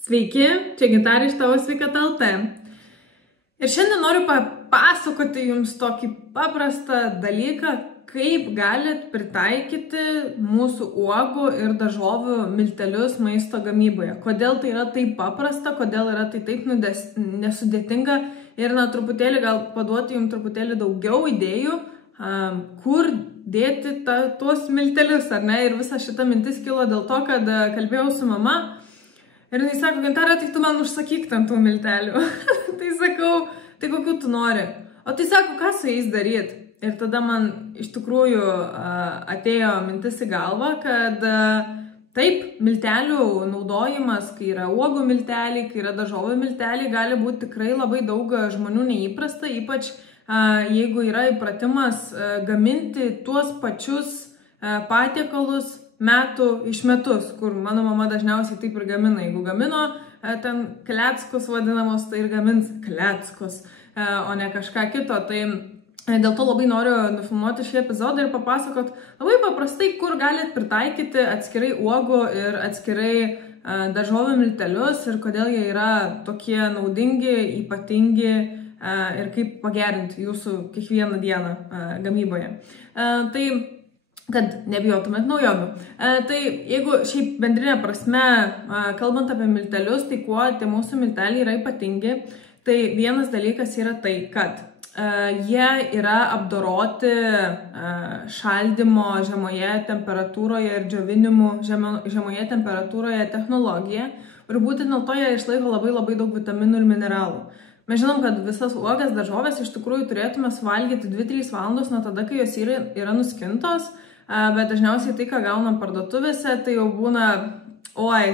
Sveiki, čia Gintarė iš Tavo sveikata LT. Ir šiandien noriu papasakoti jums tokį paprastą dalyką, kaip galit pritaikyti mūsų uogų ir daržovių miltelius maisto gamyboje. Kodėl tai yra taip paprasta, kodėl yra tai taip nesudėtinga ir truputėlį gal paduoti jums truputėlį daugiau idėjų, kur dėti tuos miltelius, ar ne? Ir visa šita mintis kilo dėl to, kad kalbėjau su mama. Ir jis sako, Gintarė, tai tu man užsakyk ten tų miltelių. Tai sakau, tai kokių tu nori. O tai sako, ką su jais daryti? Ir tada man iš tikrųjų atėjo mintis į galvą, kad taip, miltelių naudojimas, kai yra uogų milteliai, kai yra daržovių milteliai, gali būti tikrai labai daug žmonių neįprasta, ypač jeigu yra įpratimas gaminti tuos pačius patiekalus metų iš metus, kur mano mama dažniausiai taip ir gamina. Jeigu gamino ten kleckus vadinamos, tai ir gamins kleckus, o ne kažką kito. Tai dėl to labai noriu nufilmuoti šį epizodą ir papasakot labai paprastai, kur galit pritaikyti atskirai uogų ir atskirai daržovių miltelius ir kodėl jie yra tokie naudingi, ypatingi ir kaip pagerinti jūsų kiekvieną dieną gamyboje. Tai kad nebijotumėt naujovių. Tai jeigu šiaip bendrinė prasme, kalbant apie miltelius, tai kuo tie mūsų milteliai yra ypatingi, tai vienas dalykas yra tai, kad jie yra apdoroti šaldymo žemoje temperatūroje ir džiovinimo žemoje temperatūroje technologija ir būtent dėl to jie išlaiko labai daug vitaminų ir mineralų. Mes žinom, kad visas uogas, daržovės iš tikrųjų turėtume suvalgyti 2-3 valandos nuo tada, kai jos yra nuskintos, bet dažniausiai tai, ką gaunam parduotuvėse, tai jau būna,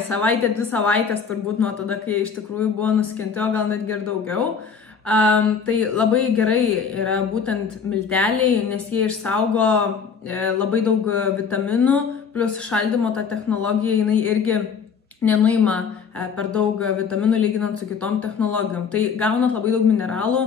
savaitė, 2 savaitės turbūt nuo tada, kai iš tikrųjų buvo nuskinti, o gal netgi ir daugiau. Tai labai gerai yra būtent milteliai, nes jie išsaugo labai daug vitaminų, plus šaldymo ta technologija, jinai irgi nenuima per daug vitaminų lyginant su kitom technologijom. Tai gaunat labai daug mineralų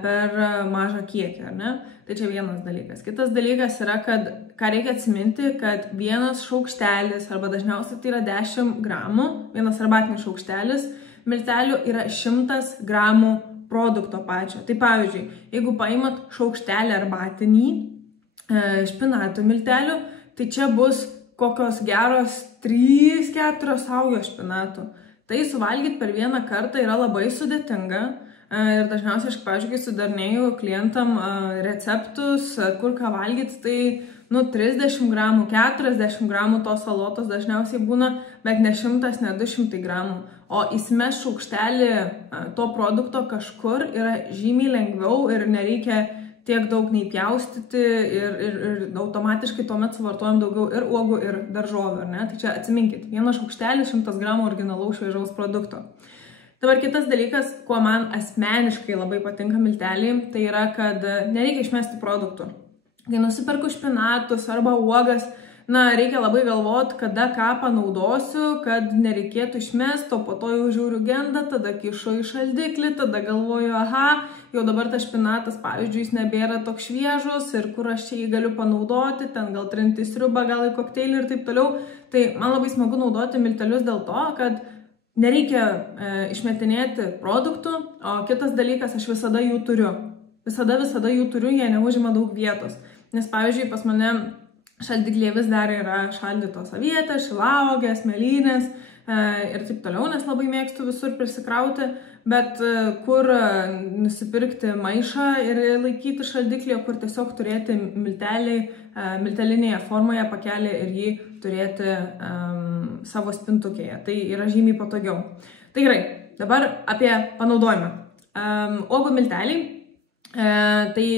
per mažą kiekį, ar ne? Tai čia vienas dalykas. Kitas dalykas yra, kad ką reikia atsiminti, kad vienas šaukštelis, arba dažniausiai tai yra 10 gramų, vienas arbatinis šaukštelis miltelių yra 100 gramų produkto pačio. Tai pavyzdžiui, jeigu paimat šaukštelį arbatinį špinatų miltelių, tai čia bus kokios geros 3-4 saujos špinatų. Tai suvalgyti per vieną kartą yra labai sudėtinga. Ir dažniausiai aš, pavyzdžiui, kai sudarnėjau klientam receptus, kur ką valgyti, tai 30 gramų, 40 gramų tos salotos dažniausiai būna, bet ne 100, ne 200 gramų. O įsimest šaukštelį to produkto kažkur yra žymiai lengviau ir nereikia tiek daug nei pjaustyti ir automatiškai tuomet suvartojam daugiau ir uogų, ir daržovių, ar ne? Tai čia atsiminkit, vienas šaukštelis 100 gramų originalaus šviežaus produkto. Dabar kitas dalykas, kuo man asmeniškai labai patinka milteliai, tai yra, kad nereikia išmesti produktų. Kai nusiperku špinatus arba uogas, reikia labai galvoti, kada ką panaudosiu, kad nereikėtų išmesti, o po to jau žiūriu genda, tada kišu į šaldiklį, tada galvoju, jau dabar tas špinatas, pavyzdžiui, jis nebėra toks šviežus ir kur aš čia jį galiu panaudoti, ten gal trinti sriubą, gal į kokteilį ir taip toliau. Tai man labai smagu naudoti miltelius dėl to, kad nereikia išmetinėti produktų, o kitas dalykas, aš visada jų turiu. Visada jų turiu, jie neužima daug vietos. Nes, pavyzdžiui, pas mane šaldiklyje vis dar yra šaldytos avietės, šilauogės, mėlynės ir taip toliau, nes labai mėgstu visur prisikrauti, bet kur nusipirkti maišą ir laikyti šaldiklyje, kur tiesiog turėti miltelinėje formoje pakelį ir jį turėti savo spintukėje. Tai yra žymiai patogiau. Tai gerai, dabar apie panaudojimą. Uogų milteliai. Tai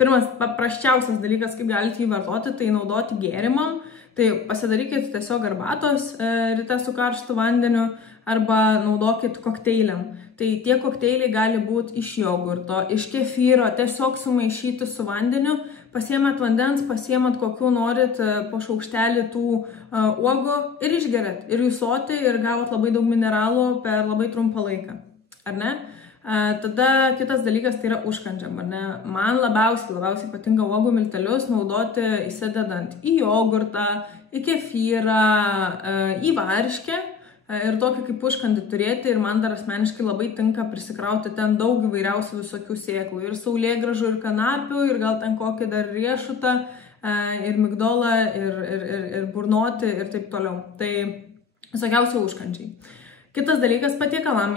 pirmas paprasčiausias dalykas, kaip galite jį vartoti, tai naudoti gėrimam. Tai pasidarykit tiesiog arbatos ryte su karštu vandeniu arba naudokit kokteiliam. Tai tie kokteiliai gali būti iš jogurto, iš kefyro, tiesiog sumaišyti su vandeniu, pasiemat vandens, pasiemat kokių norit po šaukštelį tų uogų ir išgerat. Ir jūs soti ir gavot labai daug mineralų per labai trumpą laiką. Ar ne? Tada kitas dalykas tai yra užkandžiam, ar ne? Man labiausiai patinka uogų miltelius naudoti įsidedant į jogurtą, į kefyrą, į varškę ir tokį kaip užkandį turėti, ir man dar asmeniškai labai tinka prisikrauti ten daug įvairiausių visokių sėklų, ir saulėgrąžų, ir kanapių, ir gal ten kokį dar riešutą, ir migdolą, ir burnotį, ir taip toliau. Tai visokiausi užkandžiai. Kitas dalykas patiekalam,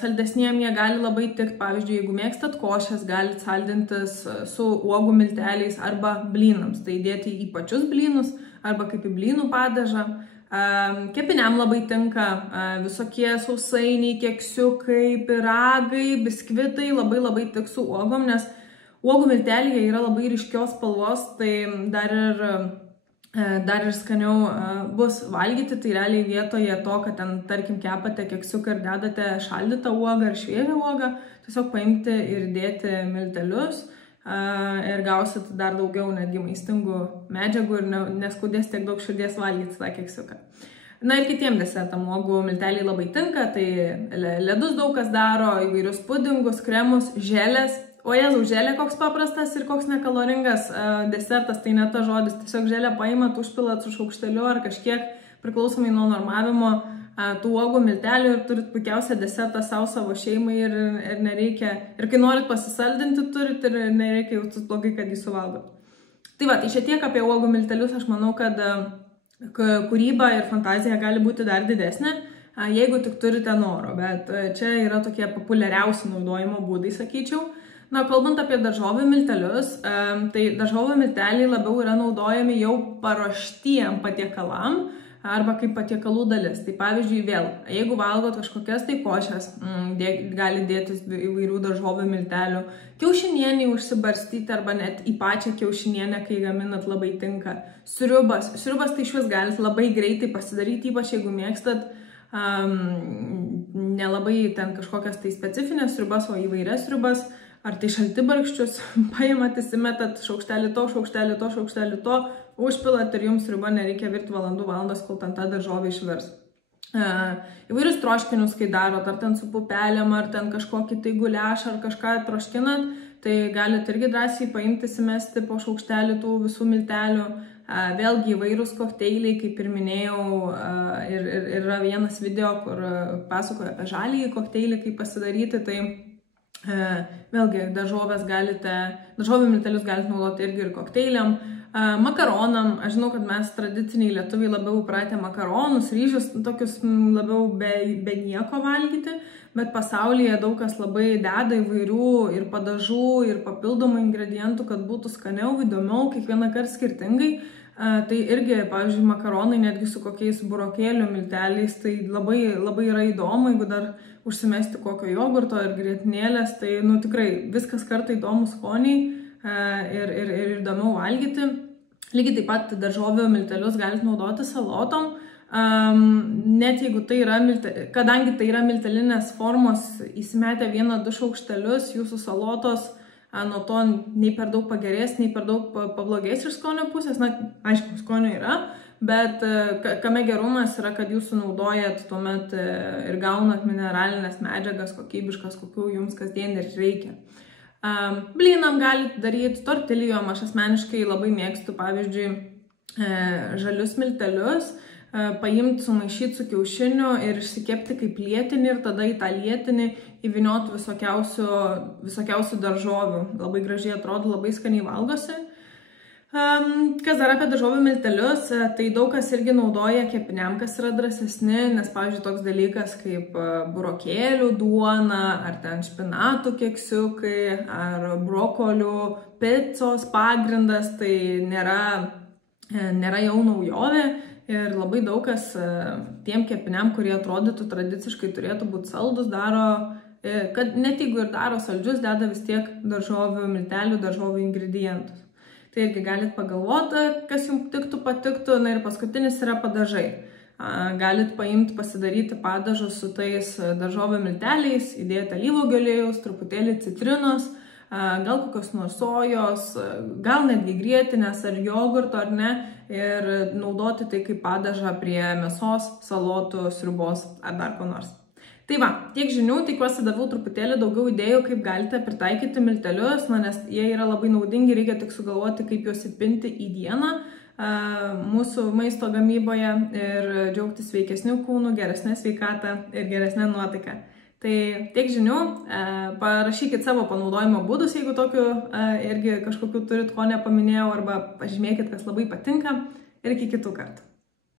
saldesniem jie gali labai tikti, pavyzdžiui, jeigu mėgstat košės, galite saldintis su uogų milteliais arba blynams, tai dėti į pačius blynus arba kaip į blynų padažą. Kepiniam labai tinka visokie sausainiai, keksiukai, pyragai, biskvitai, labai tiks su uogom, nes uogų miltelyje yra labai ryškios spalvos, tai dar ir skaniau bus valgyti, tai realiai vietoje to, kad ten, tarkim, kepate keksiuką ir dedate šaldytą uogą ar šviežią uogą, tiesiog paimti ir dėti miltelius ir gausit dar daugiau netgi maistingų medžiagų ir neskaudės tiek daug širdies valgyti tą keksiuką. Na ir kitiem desertam uogų milteliai labai tinka, tai ledus daug kas daro, įvairius pudingus, kremus, želės. O jėzau, želė koks paprastas ir koks nekaloringas desertas, tai ne ta žodis, tiesiog želę paimat, užpilat su šaukšteliu ar kažkiek priklausomai nuo normavimo tų uogų miltelių ir turit puikiausią desertą savo šeimai ir nereikia, ir kai norit pasisaldinti turit ir nereikia jaustis blogai, kad jį suvalgot. Tai va, tai šiek tiek apie uogų miltelius, aš manau, kad kūryba ir fantazija gali būti dar didesnė, jeigu tik turite noro, bet čia yra tokie populiariausi naudojimo būdai, sakyčiau. Na, kalbant apie daržovių miltelius, tai daržovių milteliai labiau yra naudojami jau paruoštiem patiekalam arba kaip patiekalų dalis. Tai pavyzdžiui, vėl, jeigu valgot kažkokias tai košės, gali dėtis įvairių daržovių miltelių, kiaušinienį užsibarstyti arba net į pačią kiaušinienę, kai gaminat, labai tinka. Sriubas tai išvis galit labai greitai pasidaryti, ypač jeigu mėgstat nelabai ten kažkokias tai specifinės sriubas, o įvairias sriubas, ar tai šaltibarkščius, paimat, įsimetat šaukštelį to, užpilat ir jums sriuba nereikia virti valandas, kol ten ta daržovė išvirs. Įvairius troškinius, kai darot, ar ten su pupelėm, ar ten kažkokį tai guliašą, ar kažką troškinat, tai galite irgi drąsiai paimti, įsimesti po šaukštelį tų visų miltelių. Vėlgi įvairūs kokteiliai, kaip ir minėjau, ir yra vienas video, kur pasakoju apie žalįjį kokteilį, kaip pasidaryti, tai vėlgi daržovių miltelius galite naudoti irgi ir kokteiliam. Makaronam, aš žinau, kad mes tradiciniai lietuviai labiau pratę makaronus, ryžius, tokius labiau be nieko valgyti, bet pasaulyje daug kas labai deda įvairių ir padažų, ir papildomų ingredientų, kad būtų skaniau, įdomiau, kiekvieną kartą skirtingai. Tai irgi, pavyzdžiui, makaronai netgi su kokiais burokėlių milteliais, tai labai yra įdomu, jeigu dar užsimesti kokio jogurto ir grietinėlės, tai tikrai viskas kartą įdomų skoniai ir įdomiau valgyti. Lygiai taip pat daržovių miltelius galite naudoti salotom, net jeigu tai yra, kadangi tai yra miltelinės formos, įsimetę 1-2 šaukštelius, jūsų salotos nuo to nei per daug pagerės, nei per daug pablogės iš skonio pusės. Na, aišku, skonio yra, bet kame gerumas yra, kad jūs sunaudojat tuomet ir gaunat mineralinės medžiagas kokybiškas, kokių jums kasdien ir reikia. Blynam galite daryti, tortilijom, aš asmeniškai labai mėgstu, pavyzdžiui, žalius miltelius, paimti, sumaišyti su kiaušiniu ir išsikepti kaip lietinį ir tada į tą lietinį įvynioti visokiausių daržovių. Labai gražiai atrodo, labai skaniai valgosi. Kas dar apie daržovių miltelius, tai daug kas irgi naudoja kepiniam, kas yra drąsesni, nes, pavyzdžiui, toks dalykas kaip burokėlių duona, ar ten špinatų keksiukai, ar brokolių picos pagrindas, tai nėra jau naujovė. Ir labai daug kas tiem kepiniam, kurie atrodytų tradiciškai turėtų būti saldus, daro, kad net jeigu ir daro saldžius, deda vis tiek daržovių miltelių, daržovių ingredientus. Tai irgi galite pagalvoti, kas jums patiktų. Na ir paskutinis yra padažai. Galite paimti, pasidaryti padažus su tais daržovių milteliais, įdėti alyvuogių aliejaus, truputėlį citrinos, gal kokios nors sojos, gal netgi grietinės ar jogurto ar ne, ir naudoti tai kaip padažą prie mėsos, salotų, sriubos ar dar ko nors. Tai va, tiek žinių, tikiuosi daviau truputėlį daugiau idėjų, kaip galite pritaikyti miltelius, nes jie yra labai naudingi, reikia tik sugalvoti, kaip juos įpinti į dieną. mūsų maisto gamyboje ir džiaugtis sveikesnių kūnų, geresnė sveikata ir geresnė nuotaika. Tai tiek žinių, parašykit savo panaudojimo būdus, jeigu tokių irgi kažkokių turit, ko nepaminėjau, arba pažymėkit, kas labai patinka, ir iki kitų kartų.